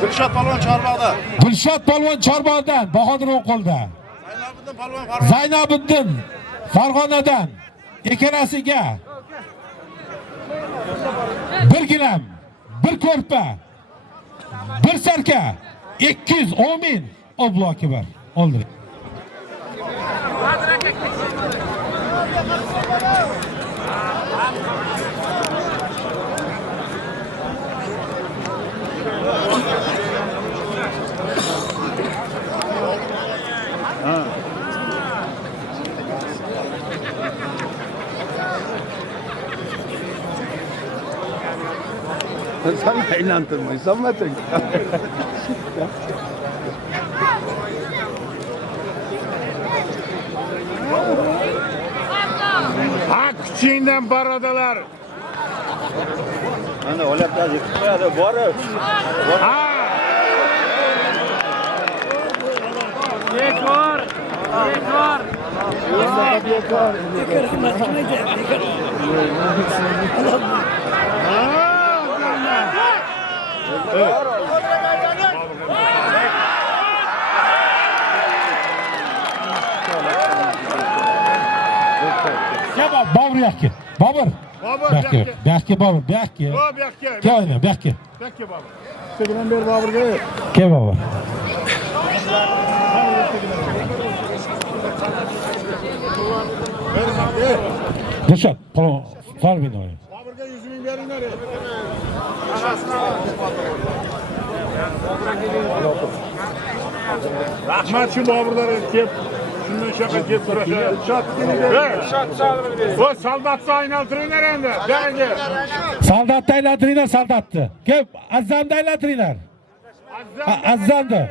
Dilshod polvon Chorbog'da. Dilshod polvon Chorbog'dan, Bahodir O'qolda. Zaynabiddin Farg'onadan ikkalasiga 1 gilam, 1 ko'rpa, 1 sarka 210 ming obloki bor. Oldi. Sen inandırmaysan mı? Ha küçüğünden baradalar. Hani öyle biraz yıkmaya var. Ha. Dekor. Dekor. Bobur yakki. Bobur. Yakki Bobur, yakki. O bekle. Gel oynayalım, yakki. Bekle baba. Sekilen bir babur gel. Gel baba. Dilshod polvon sal beni oraya. Baburga 100 ming verin nereye? Rahmat şu baburları kep. Şundan şaka kep duracak. O saldatsa aynaltırın nerede? Derece. Saldatda aylantiringlar, saldatni. Gel, Azzamda aylantiringlar. Azzamda.